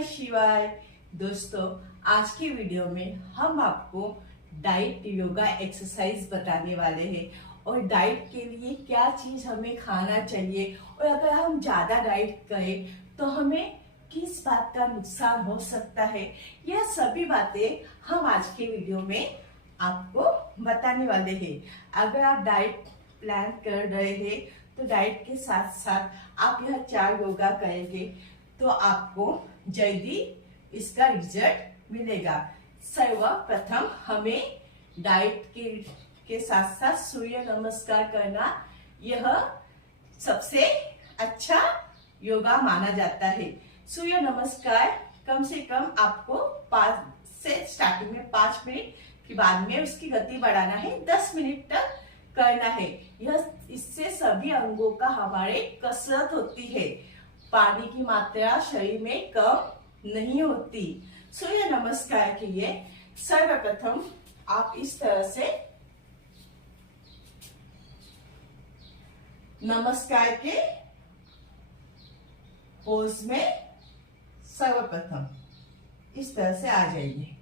नमः शिवाय। दोस्तों, आज की वीडियो में हम आपको डाइट योगा एक्सरसाइज बताने वाले हैं और डाइट के लिए क्या चीज हमें खाना चाहिए और अगर हम ज्यादा डाइट करें तो हमें किस बात का नुकसान हो सकता है। यह सभी बातें हम आज के वीडियो में आपको बताने वाले हैं। अगर आप डाइट प्लान कर रहे हैं तो डाइट के साथ साथ आप यह 4 योगा करेंगे तो आपको जल्दी इसका रिजल्ट मिलेगा। सर्वप्रथम हमें डाइट के साथ साथ सूर्य नमस्कार करना यह सबसे अच्छा योगा माना जाता है। सूर्य नमस्कार कम से कम आपको 5 से स्टार्टिंग में 5 मिनट के बाद में उसकी गति बढ़ाना है, 10 मिनट तक करना है। यह इससे सभी अंगों का हमारे कसरत होती है, पानी की मात्रा शरीर में कम नहीं होती। सूर्य नमस्कार के लिए सर्वप्रथम आप इस तरह से नमस्कार के पोज में सर्वप्रथम इस तरह से आ जाइए।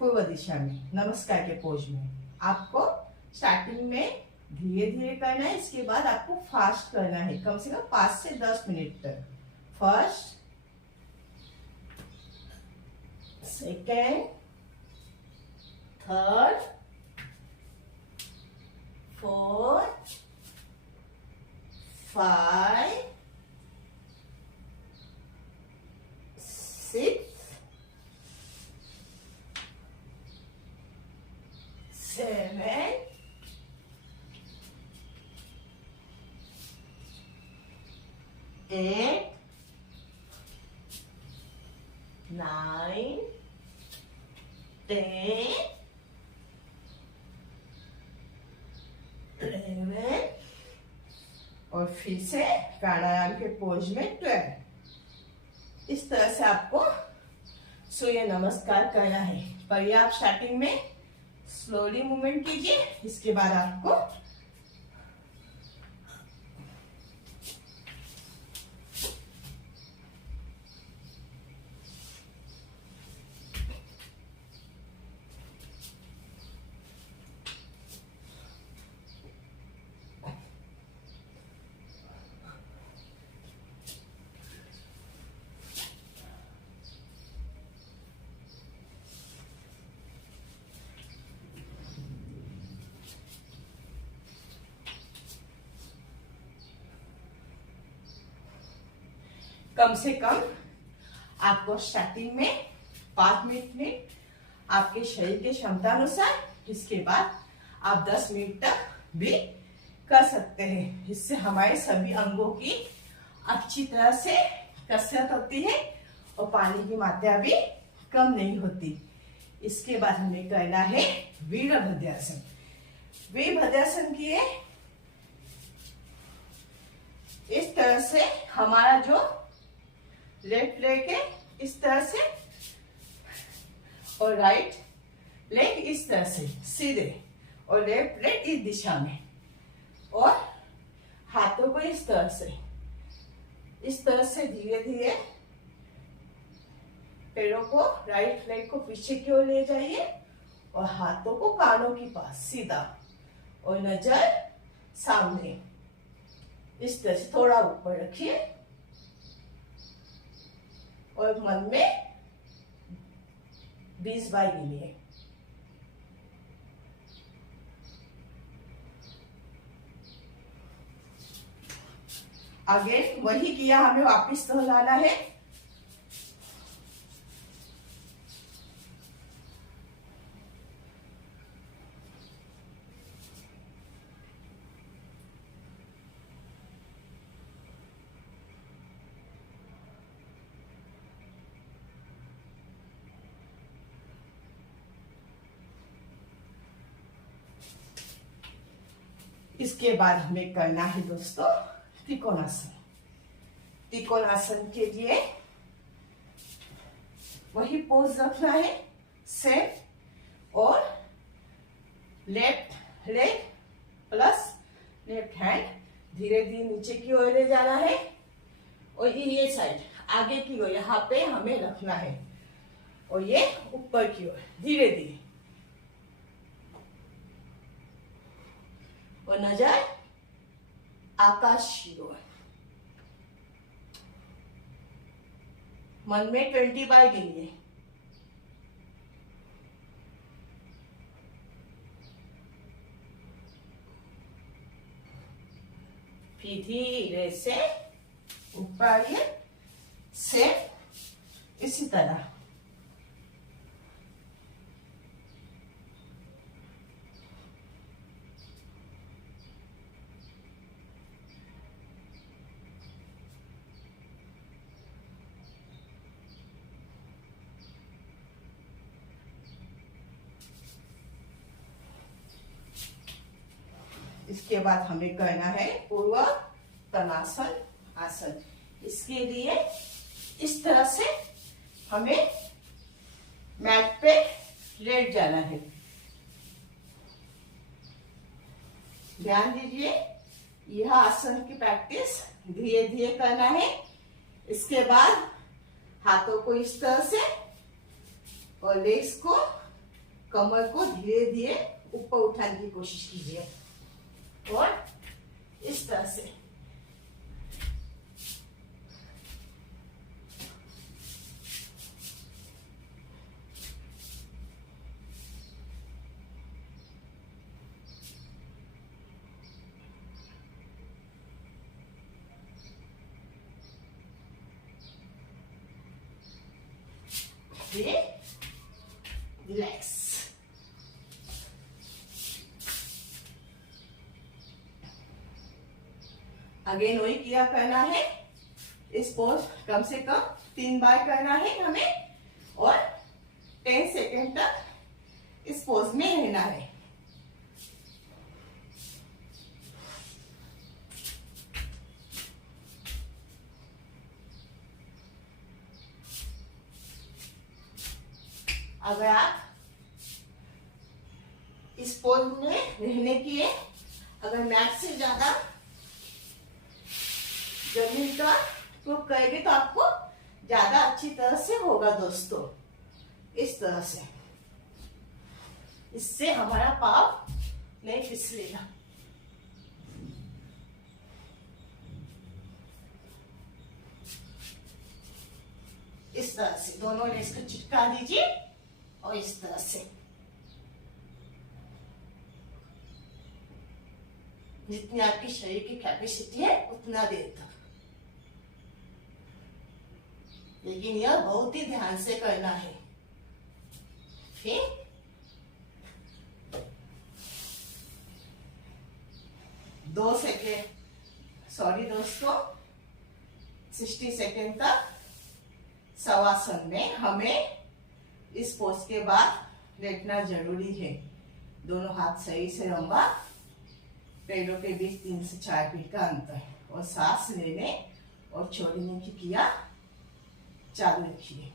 पूर्व दिशा में नमस्कार के पोज में आपको स्टार्टिंग में धीरे धीरे करना है, इसके बाद आपको फास्ट करना है, कम से कम 5 से 10 मिनट तक। फर्स्ट, सेकेंड, थर्ड, फोर्थ, 5, 6, 7, 8, 9, 10, 11 और फिर से प्राणायाम के पोज में 12। इस तरह से आपको सूर्य नमस्कार करना है। पर आप स्टार्टिंग में स्लोली मूवमेंट कीजिए, इसके बाद आपको कम से कम आपको स्टार्टिंग में 5 मिनट में आपके शरीर के क्षमता अनुसार, इसके बाद आप 10 मिनट तक भी कर सकते हैं। इससे हमारे सभी अंगों की अच्छी तरह से कसरत होती है और पानी की मात्रा भी कम नहीं होती। इसके बाद हमें करना है वीरभद्रासन। वीरभद्रासन किए इस तरह से हमारा जो लेफ्ट लेग है इस तरह से और राइट लेग इस तरह से सीधे और लेफ्ट लेग इस दिशा में और हाथों को इस तरह से धीरे धीरे पैरों को, राइट लेग को पीछे की ओर ले जाइए और हाथों को कानों के पास सीधा और नजर सामने इस तरह से थोड़ा ऊपर रखिए और मन में 20 बार गिनिए। आगे वही किया हमें वापस दोहराना है। इसके बाद हमें करना है दोस्तों त्रिकोणासन। त्रिकोणासन के लिए वही पोज रखना है, सेम, और left leg plus left hand धीरे धीरे नीचे की ओर ले जाना है और ये साइड आगे की ओर यहाँ पे हमें रखना है और ये ऊपर की ओर धीरे धीरे, और नजर आकाश की ओर। मन में 20 बार गिनिए। फिर धीरे से ऊपर आइए, से इसी तरह। इसके बाद हमें करना है पूर्व तनासन आसन। इसके लिए इस तरह से हमें मैट पे लेट जाना है। ध्यान दीजिए, यह आसन की प्रैक्टिस धीरे धीरे करना है। इसके बाद हाथों को इस तरह से और लेग्स को, कमर को धीरे धीरे ऊपर उठाने की कोशिश कीजिए और इस तरह से। रिलैक्स। अगेन वही किया करना है। इस पोज कम से कम 3 बार करना है हमें और 10 सेकेंड तक इस पोज में रहना है। अगर आप इस पोज में रहने के लिए अगर मैट से ज्यादा जमीन का तो करेंगे तो आपको ज्यादा अच्छी तरह से होगा दोस्तों। इस तरह से, इससे हमारा पाँव नहीं फिसलेगा। इस तरह से दोनों लेग्स को चिपका दीजिए और इस तरह से जितनी आपकी शरीर की कैपेसिटी है उतना देर तक, लेकिन यह बहुत ही ध्यान से करना है। ठीक, 2 सेकेंड, सॉरी दोस्तों, 60 सेकेंड तक शवासन में हमें इस पोज के बाद लेटना जरूरी है। दोनों हाथ सही से लंबा, पैरों के बीच 3 से 4 फीट का अंतर, और सांस लेने और छोड़ने की क्रिया चालू रखिए।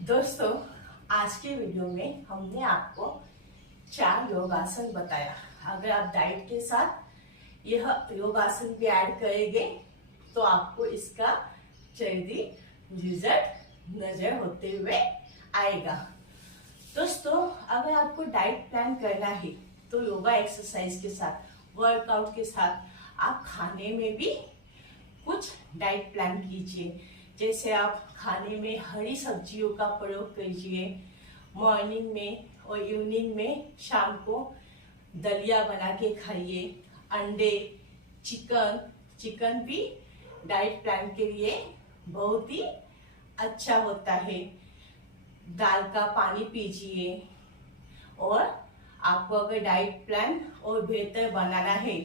दोस्तों, आज के वीडियो में हमने आपको 4 योगासन बताया। अगर आप डाइट के साथ यह योगासन भी ऐड करेंगे तो आपको इसका जल्दी रिजल्ट नजर होते हुए आएगा। दोस्तों, अगर आपको डाइट प्लान करना है तो योगा एक्सरसाइज के साथ, वर्कआउट के साथ आप खाने में भी कुछ डाइट प्लान कीजिए। जैसे आप खाने में हरी सब्जियों का प्रयोग कीजिए, मॉर्निंग में और इवनिंग में शाम को दलिया बना के खाइए, अंडे, चिकन भी डाइट प्लान के लिए बहुत ही अच्छा होता है। दाल का पानी पीजिए, और आपको अगर डाइट प्लान और बेहतर बनाना है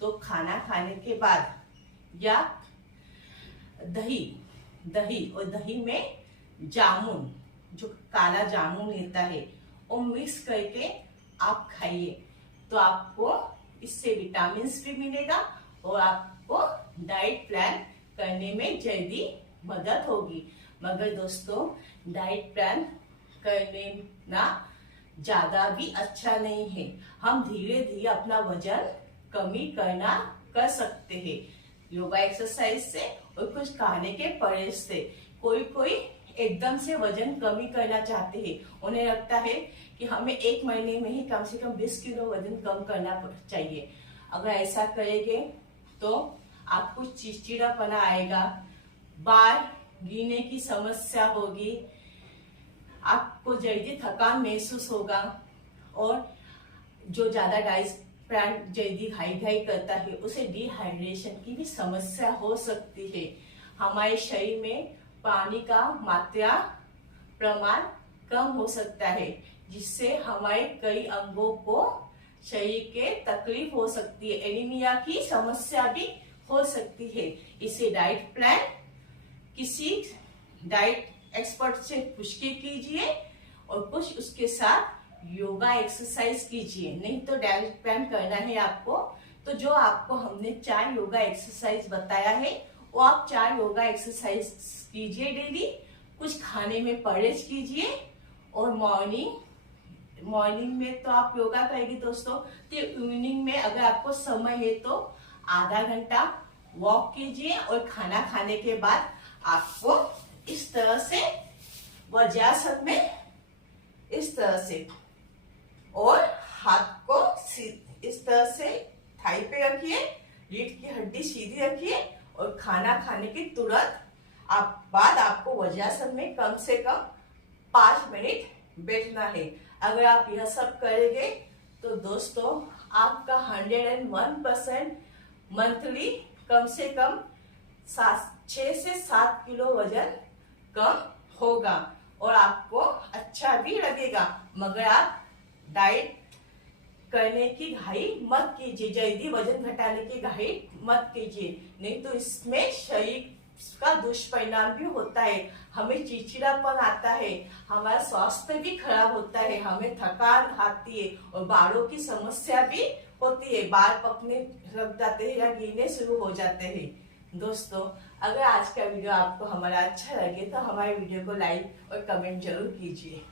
तो खाना खाने के बाद या दही और दही में जामुन, जो काला जामुन रहता है, वो मिक्स करके आप खाइए, तो आपको इससे विटामिन भी मिलेगा और आपको डाइट प्लान करने में जल्दी मदद होगी। मगर दोस्तों, डाइट प्लान करने ना ज्यादा भी अच्छा नहीं है। हम धीरे धीरे अपना वजन कमी कर सकते हैं योगा एक्सरसाइज से और कुछ खाने के परहेज से। कोई एकदम से वजन कमी करना चाहते हैं, उन्हें लगता है कि हमें 1 महीने में ही कम से कम 20 किलो वजन कम करना चाहिए। अगर ऐसा करेंगे तो आपको चिड़चिड़ापना आएगा, बाल गिरने की समस्या होगी, आपको जल्दी थकान महसूस होगा और जो ज्यादा डाइट प्लान जल्दी हाई करता है उसे डिहाइड्रेशन की भी समस्या हो सकती है। हमारे शरीर में पानी का मात्रा प्रमाण कम हो सकता है, जिससे हमारे कई अंगों को शरीर के तकलीफ हो सकती है, एनीमिया की समस्या भी हो सकती है। इसे डाइट प्लान किसी डाइट एक्सपर्ट से पूछ के कीजिए और कुछ उसके साथ योगा एक्सरसाइज कीजिए। नहीं तो डाइट प्लान करना है आपको, तो जो आपको हमने 4 योगा एक्सरसाइज बताया है वो आप 4 योगा एक्सरसाइज कीजिए डेली। कुछ खाने में परहेज कीजिए और मॉर्निंग में तो आप योगा करेंगे दोस्तों, तो इवनिंग में अगर आपको समय है तो आधा घंटा वॉक कीजिए और खाना खाने के बाद आपको इस तरह से वज्रासन में इस तरह से और हाथ को इस तरह से थाई पे रखिए, रीढ़ की हड्डी सीधी रखिए और खाना खाने के तुरंत बाद आपको वज्रासन में कम से कम 5 मिनट बैठना है। अगर आप यह सब करेंगे तो दोस्तों आपका 101% मंथली कम से कम 6 से 7 किलो वजन कम होगा और आपको अच्छा भी लगेगा। मगर आप डाइट करने की घाई मत कीजिए, जल्दी वजन घटाने की घाई मत कीजिए, नहीं तो इसमें शरीर का दुष्परिणाम भी होता है। हमें चिड़चिड़ापन आता है, हमारा स्वास्थ्य भी खराब होता है, हमें थकान आती है और बालों की समस्या भी होती है, बाल पकने लग जाते हैं या गिरने शुरू हो जाते हैं। दोस्तों, अगर आज का वीडियो आपको हमारा अच्छा लगे तो हमारे वीडियो को लाइक और कमेंट जरूर कीजिए।